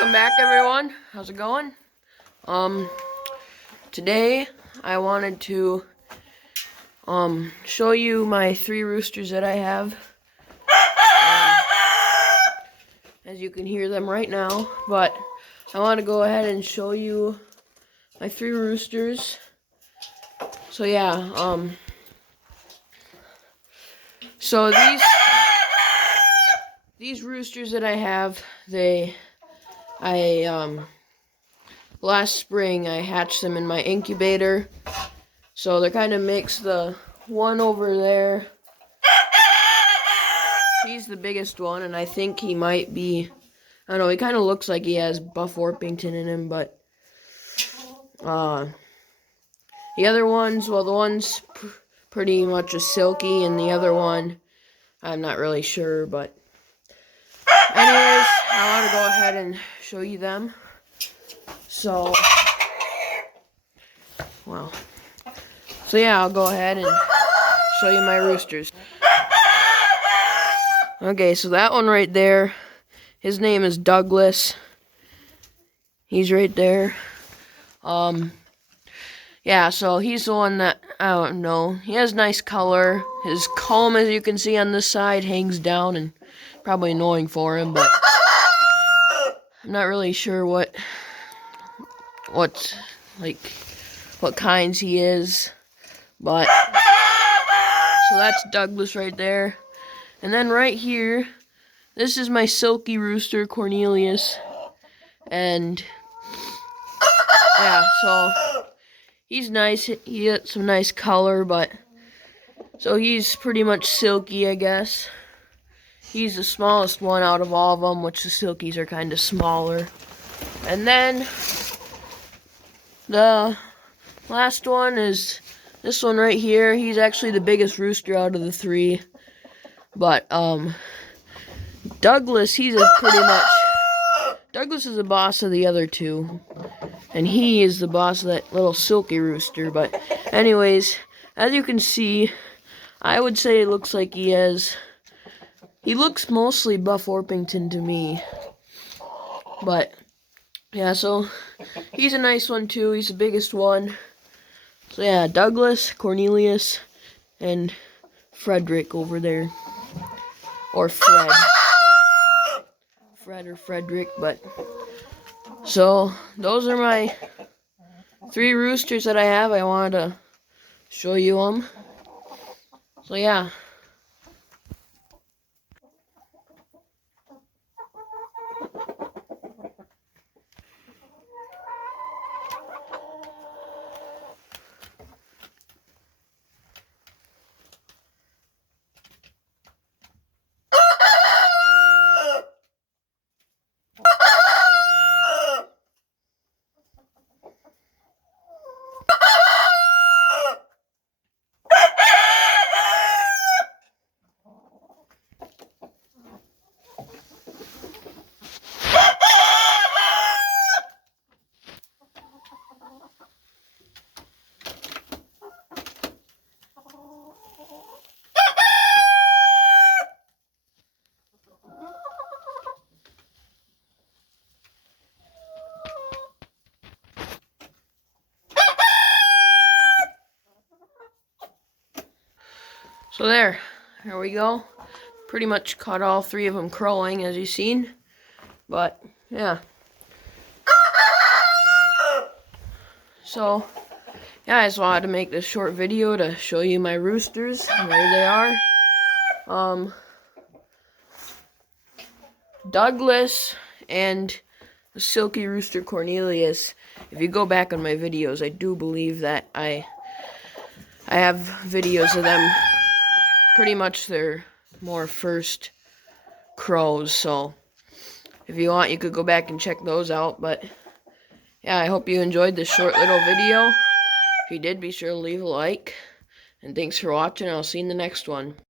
Welcome back, everyone. How's it going? Today I wanted to show you my 3 roosters that I have. As you can hear them right now, but I want to go ahead and show you my 3 roosters. So yeah, so these roosters that I have, last spring I hatched them in my incubator. So they're kind of mixed. The one over there, he's the biggest one, and I think he might be, I don't know, he kind of looks like he has Buff Orpington in him, but the other ones, well, the one's pretty much a silky, and the other one, I'm not really sure, but anyways, I want to go ahead and show you them. So, well, so yeah, I'll go ahead and show you my roosters. Okay, so that one right there, his name is Douglas. He's right there. Yeah, so he's the one that, I don't know, he has nice color. His comb, as you can see on this side, hangs down, and probably annoying for him, but I'm not really sure what kinds he is, but so that's Douglas right there. And then right here, this is my silky rooster, Cornelius, and yeah, so he's nice. He got some nice color, but so he's pretty much silky, I guess. He's the smallest one out of all of them, which the silkies are kind of smaller. And then the last one is this one right here. He's actually the biggest rooster out of the 3. But Douglas, Douglas is the boss of the other 2. And he is the boss of that little silky rooster. But anyways, as you can see, I would say it looks like he looks mostly Buff Orpington to me. But yeah, so he's a nice one too. He's the biggest one. So yeah, Douglas, Cornelius, and Frederick over there. Or Fred. Fred or Frederick, but so those are my 3 roosters that I have. I wanted to show you them. So yeah. So there we go. Pretty much caught all 3 of them crowing, as you've seen. But yeah. So yeah, I just wanted to make this short video to show you my roosters. And there they are. Douglas and the silky rooster Cornelius. If you go back on my videos, I do believe that I have videos of them. Pretty much they're more first crows, so if you want, you could go back and check those out. But yeah, I hope you enjoyed this short little video. If you did, be sure to leave a like, and thanks for watching. I'll see you in the next one.